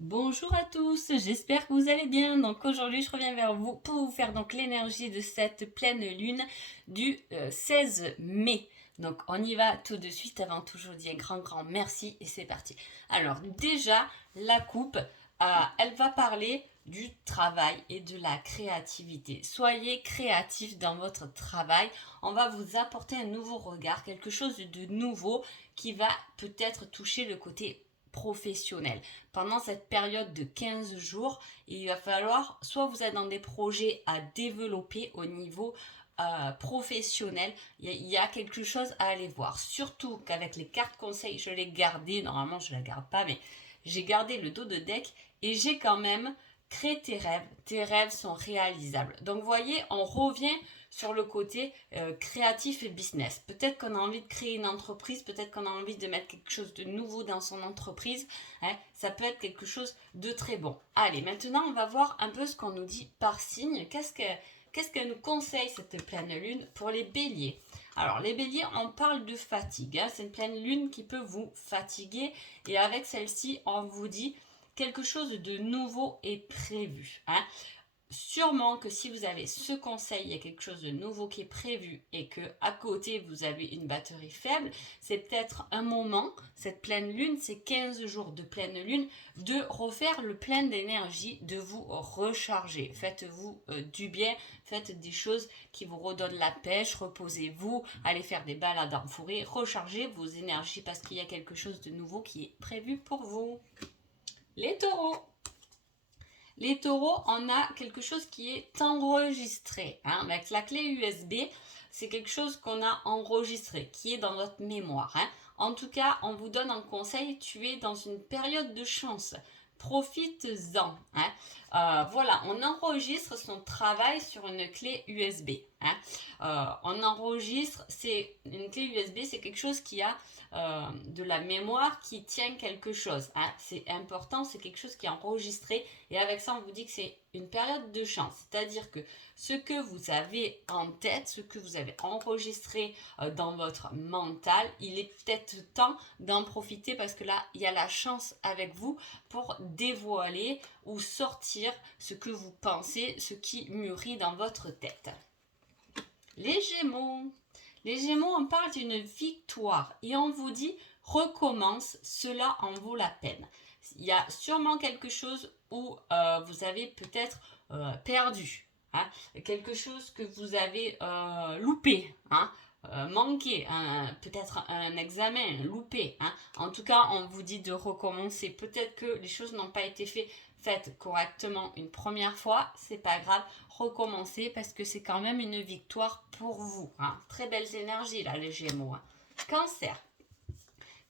Bonjour à tous, j'espère que vous allez bien. Donc aujourd'hui, je reviens vers vous pour vous faire donc l'énergie de cette pleine lune du 16 mai. Donc on y va tout de suite. Avant tout, je vous dis un grand merci et c'est parti. Alors déjà, la coupe, elle va parler du travail et de la créativité. Soyez créatifs dans votre travail. On va vous apporter un nouveau regard, quelque chose de nouveau qui va peut-être toucher le côté professionnel. Pendant cette période de 15 jours, il va falloir soit vous êtes dans des projets à développer au niveau professionnel, il y a quelque chose à aller voir. Surtout qu'avec les cartes conseils, je les gardais, normalement je ne la garde pas, mais j'ai gardé le dos de deck et j'ai quand même créé tes rêves sont réalisables. Donc vous voyez, on revient sur le côté créatif et business. Peut-être qu'on a envie de créer une entreprise, peut-être qu'on a envie de mettre quelque chose de nouveau dans son entreprise. Hein, ça peut être quelque chose de très bon. Allez, maintenant on va voir un peu ce qu'on nous dit par signe. Qu'est-ce qu'elle nous conseille cette pleine lune pour les béliers? Alors les béliers, on parle de fatigue. Hein, c'est une pleine lune qui peut vous fatiguer. Et avec celle-ci, on vous dit quelque chose de nouveau est prévu. Hein. Sûrement que si vous avez ce conseil, il y a quelque chose de nouveau qui est prévu et que à côté vous avez une batterie faible, c'est peut-être un moment, cette pleine lune, ces 15 jours de pleine lune, de refaire le plein d'énergie, de vous recharger. Faites-vous du bien, faites des choses qui vous redonnent la pêche, reposez-vous, allez faire des balades en forêt, rechargez vos énergies parce qu'il y a quelque chose de nouveau qui est prévu pour vous. Les taureaux. Les taureaux, on a quelque chose qui est enregistré. Hein, avec la clé USB, c'est quelque chose qu'on a enregistré, qui est dans notre mémoire. Hein. En tout cas, on vous donne un conseil, tu es dans une période de chance. Profites-en. Hein. Voilà, on enregistre son travail sur une clé USB. Hein. On enregistre, c'est une clé USB, c'est quelque chose qui a de la mémoire qui tient quelque chose. Hein. C'est important, c'est quelque chose qui est enregistré. Et avec ça, on vous dit que c'est une période de chance. C'est-à-dire que ce que vous avez en tête, ce que vous avez enregistré dans votre mental, il est peut-être temps d'en profiter parce que là, il y a la chance avec vous pour dévoiler ou sortir ce que vous pensez, ce qui mûrit dans votre tête. Les Gémeaux. Les Gémeaux, on parle d'une victoire et on vous dit recommence, cela en vaut la peine. Il y a sûrement quelque chose où vous avez peut-être perdu, hein, quelque chose que vous avez loupé, hein, manqué, peut-être un examen loupé. Hein. En tout cas, on vous dit de recommencer. Peut-être que les choses n'ont pas été faites correctement une première fois, c'est pas grave, recommencer parce que c'est quand même une victoire pour vous. Hein. Très belles énergies là, les Gémeaux. Hein. Cancer.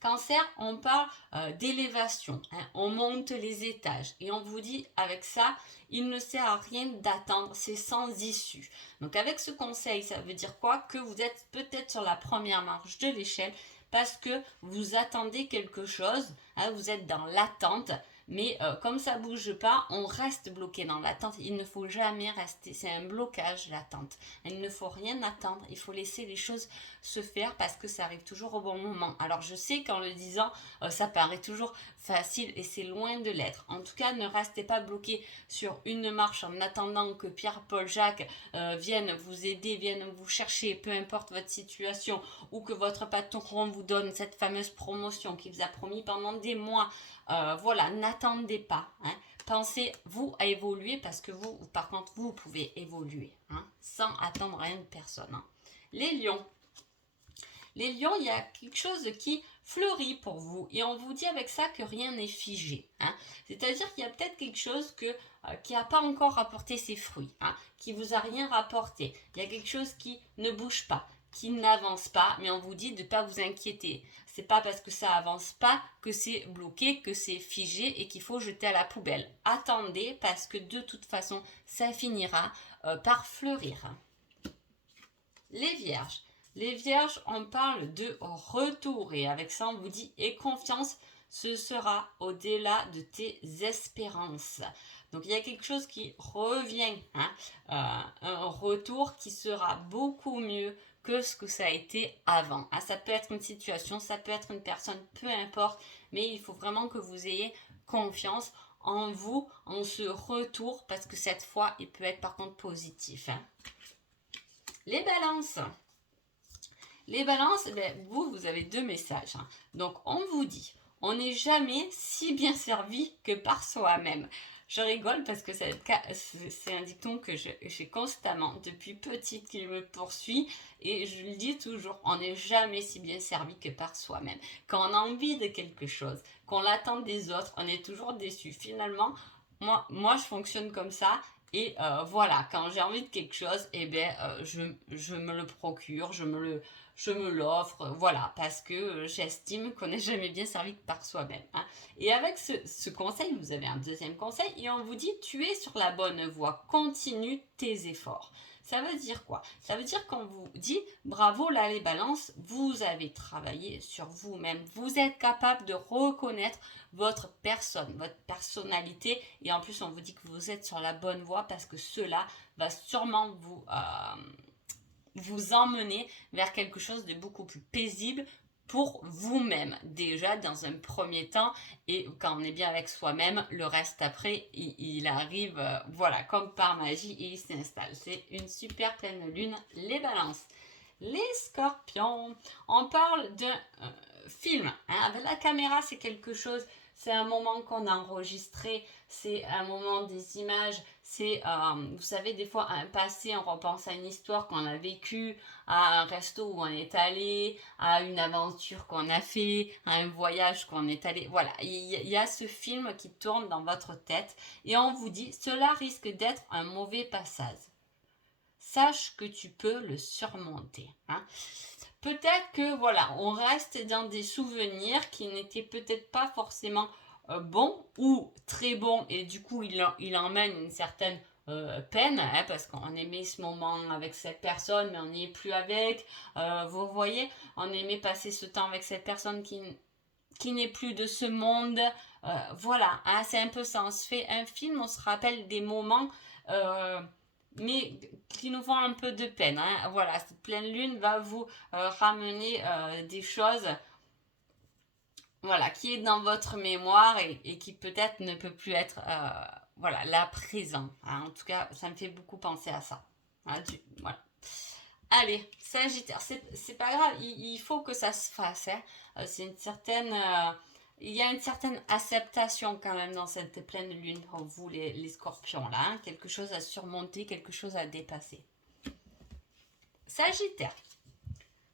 Cancer, on parle d'élévation, hein, on monte les étages et on vous dit avec ça, il ne sert à rien d'attendre, c'est sans issue. Donc avec ce conseil, ça veut dire quoi? Que vous êtes peut-être sur la première marche de l'échelle parce que vous attendez quelque chose, hein, vous êtes dans l'attente. Mais comme ça bouge pas, on reste bloqué dans l'attente. Il ne faut jamais rester. C'est un blocage, l'attente. Il ne faut rien attendre. Il faut laisser les choses se faire parce que ça arrive toujours au bon moment. Alors je sais qu'en le disant, ça paraît toujours facile et c'est loin de l'être. En tout cas, ne restez pas bloqué sur une marche en attendant que Pierre, Paul, Jacques viennent vous aider, viennent vous chercher, peu importe votre situation, ou que votre patron vous donne cette fameuse promotion qu'il vous a promis pendant des mois. Voilà, n'attendez pas. Hein. Pensez, vous, à évoluer parce que vous, par contre, vous pouvez évoluer hein, sans attendre rien de personne. Hein. Les lions. Les lions, il y a quelque chose qui fleurit pour vous et on vous dit avec ça que rien n'est figé. Hein. C'est-à-dire qu'il y a peut-être quelque chose qui n'a pas encore rapporté ses fruits, hein, qui vous a rien rapporté. Il y a quelque chose qui ne bouge pas, qui n'avance pas, mais on vous dit de ne pas vous inquiéter. C'est pas parce que ça avance pas que c'est bloqué, que c'est figé et qu'il faut jeter à la poubelle. Attendez parce que de toute façon, ça finira par fleurir. Les vierges. Les vierges, on parle de retour et avec ça, on vous dit aie confiance, ce sera au-delà de tes espérances. Donc il y a quelque chose qui revient, hein, un retour qui sera beaucoup mieux que ce que ça a été avant. Ah, ça peut être une situation, ça peut être une personne, peu importe, mais il faut vraiment que vous ayez confiance en vous, en ce retour, parce que cette fois, il peut être par contre positif. Hein. Les balances. Les balances, vous avez 2 messages. Hein. Donc, on vous dit, on n'est jamais si bien servi que par soi-même. Je rigole parce que c'est un dicton que j'ai constamment, depuis petite, qui me poursuit. Et je le dis toujours, on n'est jamais si bien servi que par soi-même. Quand on a envie de quelque chose, qu'on l'attend des autres, on est toujours déçu. Finalement, moi je fonctionne comme ça. Et voilà, quand j'ai envie de quelque chose, je me le procure, je me l'offre, voilà, parce que j'estime qu'on n'est jamais bien servi que par soi-même. Hein. Et avec ce conseil, vous avez un deuxième conseil, et on vous dit, tu es sur la bonne voie, continue tes efforts. Ça veut dire quoi? Ça veut dire qu'on vous dit, bravo là les balances, vous avez travaillé sur vous-même, vous êtes capable de reconnaître votre personne, votre personnalité, et en plus on vous dit que vous êtes sur la bonne voie parce que cela va sûrement vous emmener vers quelque chose de beaucoup plus paisible pour vous-même, déjà dans un premier temps, et quand on est bien avec soi-même, le reste après, il arrive, voilà, comme par magie, et il s'installe. C'est une super pleine lune, les balances. Les scorpions, on parle d'un film, hein, avec la caméra c'est quelque chose, c'est un moment qu'on a enregistré, c'est un moment des images, c'est, vous savez, des fois un passé, on repense à une histoire qu'on a vécue, à un resto où on est allé, à une aventure qu'on a fait, à un voyage qu'on est allé, voilà, il y a ce film qui tourne dans votre tête et on vous dit, cela risque d'être un mauvais passage. Sache que tu peux le surmonter. Hein. Peut-être que voilà, on reste dans des souvenirs qui n'étaient peut-être pas forcément bons ou très bons et du coup il emmène une certaine peine hein, parce qu'on aimait ce moment avec cette personne mais on n'y est plus avec. Vous voyez, on aimait passer ce temps avec cette personne qui n'est plus de ce monde. Voilà, hein, c'est un peu ça. On se fait un film, on se rappelle des moments. Mais qui nous font un peu de peine. Hein. Voilà, cette pleine lune va vous ramener des choses voilà, qui est dans votre mémoire et qui peut-être ne peut plus être voilà, là présent. Hein. En tout cas, ça me fait beaucoup penser à ça. Hein, voilà. Allez, Sagittaire, c'est pas grave, il faut que ça se fasse. Hein. C'est une certaine... il y a une certaine acceptation quand même dans cette pleine lune pour vous les scorpions là. Hein. Quelque chose à surmonter, quelque chose à dépasser. Sagittaire.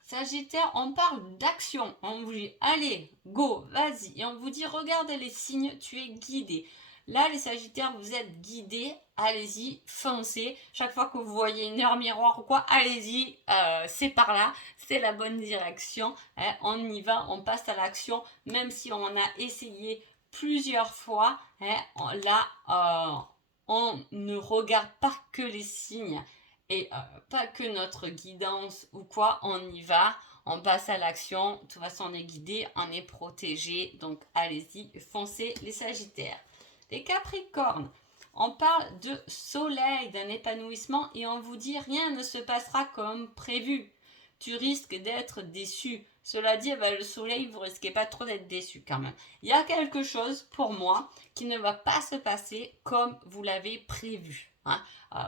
Sagittaire, on parle d'action. On vous dit, allez, go, vas-y. Et on vous dit, regarde les signes, tu es guidé. Là, les Sagittaires, vous êtes guidés. Allez-y, foncez. Chaque fois que vous voyez une heure miroir ou quoi, allez-y, c'est par là. C'est la bonne direction. Hein, on y va, on passe à l'action. Même si on a essayé plusieurs fois, hein, là, on ne regarde pas que les signes. Et pas que notre guidance ou quoi, on y va, on passe à l'action, de toute façon on est guidé, on est protégé, donc allez-y, foncez les Sagittaires. Les Capricornes, on parle de soleil, d'un épanouissement et on vous dit rien ne se passera comme prévu. Tu risques d'être déçu. Cela dit, le soleil, vous risquez pas trop d'être déçu quand même. Il y a quelque chose pour moi qui ne va pas se passer comme vous l'avez prévu. Hein.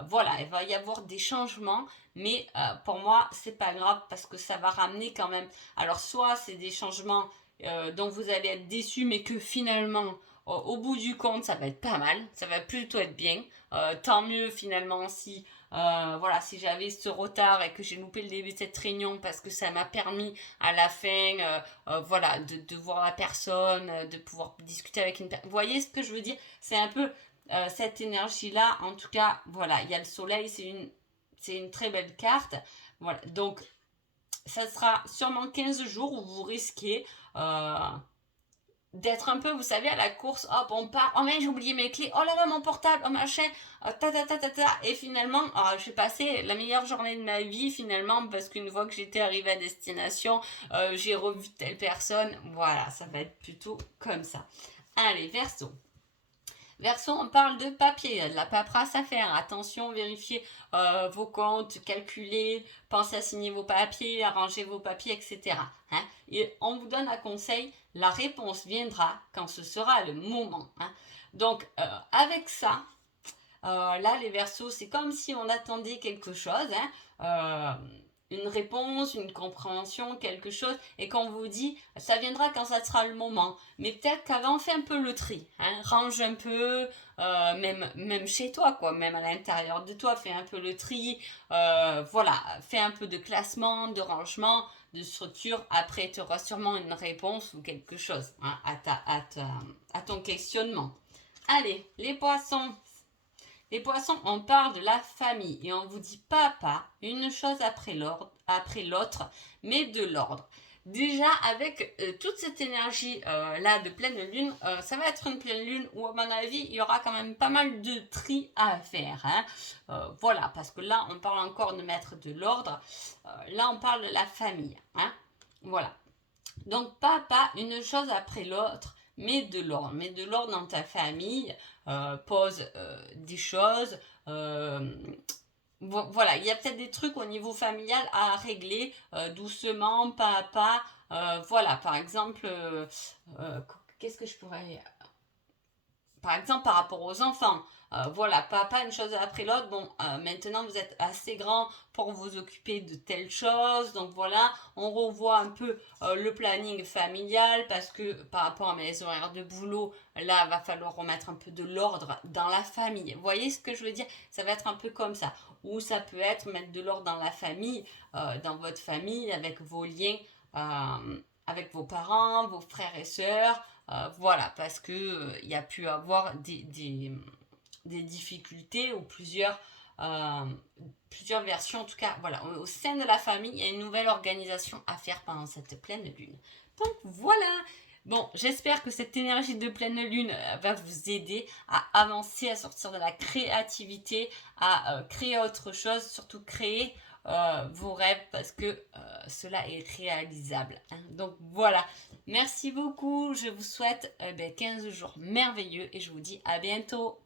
Voilà, il va y avoir des changements, mais pour moi, c'est pas grave parce que ça va ramener quand même. Alors, soit c'est des changements dont vous allez être déçus, mais que finalement, au bout du compte, ça va être pas mal, ça va plutôt être bien. Tant mieux finalement si. Voilà, si j'avais ce retard et que j'ai loupé le début de cette réunion parce que ça m'a permis à la fin voilà, de voir la personne, de pouvoir discuter avec une personne. Vous voyez ce que je veux dire? C'est un peu cette énergie-là, en tout cas, voilà, il y a le soleil, c'est une très belle carte. Voilà, donc ça sera sûrement 15 jours où vous risquez d'être un peu, vous savez, à la course, hop, on part, oh mais j'ai oublié mes clés, oh là là, mon portable, oh machin, et finalement, j'ai passé la meilleure journée de ma vie, finalement, parce qu'une fois que j'étais arrivée à destination, j'ai revu telle personne, voilà, ça va être plutôt comme ça. Allez, Verseau. Verseau, on parle de papier, il y a de la paperasse à faire. Attention, vérifiez vos comptes, calculez, pensez à signer vos papiers, arranger vos papiers, etc. Hein. Et on vous donne un conseil, la réponse viendra quand ce sera le moment. Hein. Donc, avec ça, là, les Verseaux, c'est comme si on attendait quelque chose. Hein. Une réponse, une compréhension, quelque chose, et qu'on vous dit, ça viendra quand ça sera le moment. Mais peut-être qu'avant, fais un peu le tri, hein, range un peu, même chez toi, quoi, même à l'intérieur de toi, fais un peu le tri, voilà, fais un peu de classement, de rangement, de structure. Après, tu auras sûrement une réponse ou quelque chose hein, à ton questionnement. Allez, les poissons. Les poissons, on parle de la famille et on vous dit pas une chose après l'autre, mais de l'ordre. Déjà, avec toute cette énergie là de pleine lune, ça va être une pleine lune où, à mon avis, il y aura quand même pas mal de tri à faire. Hein. Voilà, parce que là, on parle encore de mettre de l'ordre. Là, on parle de la famille. Hein. Voilà. Donc, pas une chose après l'autre, mais de l'ordre. Mais de l'ordre dans ta famille, pose des choses. Voilà, il y a peut-être des trucs au niveau familial à régler doucement, pas à pas. Voilà, par exemple, qu'est-ce que je pourrais par exemple par rapport aux enfants. Voilà, pas une chose après l'autre. Bon, maintenant vous êtes assez grand pour vous occuper de telle chose. Donc voilà, on revoit un peu le planning familial parce que par rapport à mes horaires de boulot, là, va falloir remettre un peu de l'ordre dans la famille. Vous voyez ce que je veux dire? Ça va être un peu comme ça. Ou ça peut être mettre de l'ordre dans la famille, dans votre famille, avec vos liens, avec vos parents, vos frères et sœurs. Voilà, parce que il y a pu avoir des difficultés ou plusieurs versions. En tout cas, voilà, au sein de la famille, il y a une nouvelle organisation à faire pendant cette pleine lune. Donc voilà. Bon, j'espère que cette énergie de pleine lune va vous aider à avancer, à sortir de la créativité, à créer autre chose, surtout créer vos rêves parce que cela est réalisable. Hein. Donc voilà, merci beaucoup, je vous souhaite 15 jours merveilleux et je vous dis à bientôt.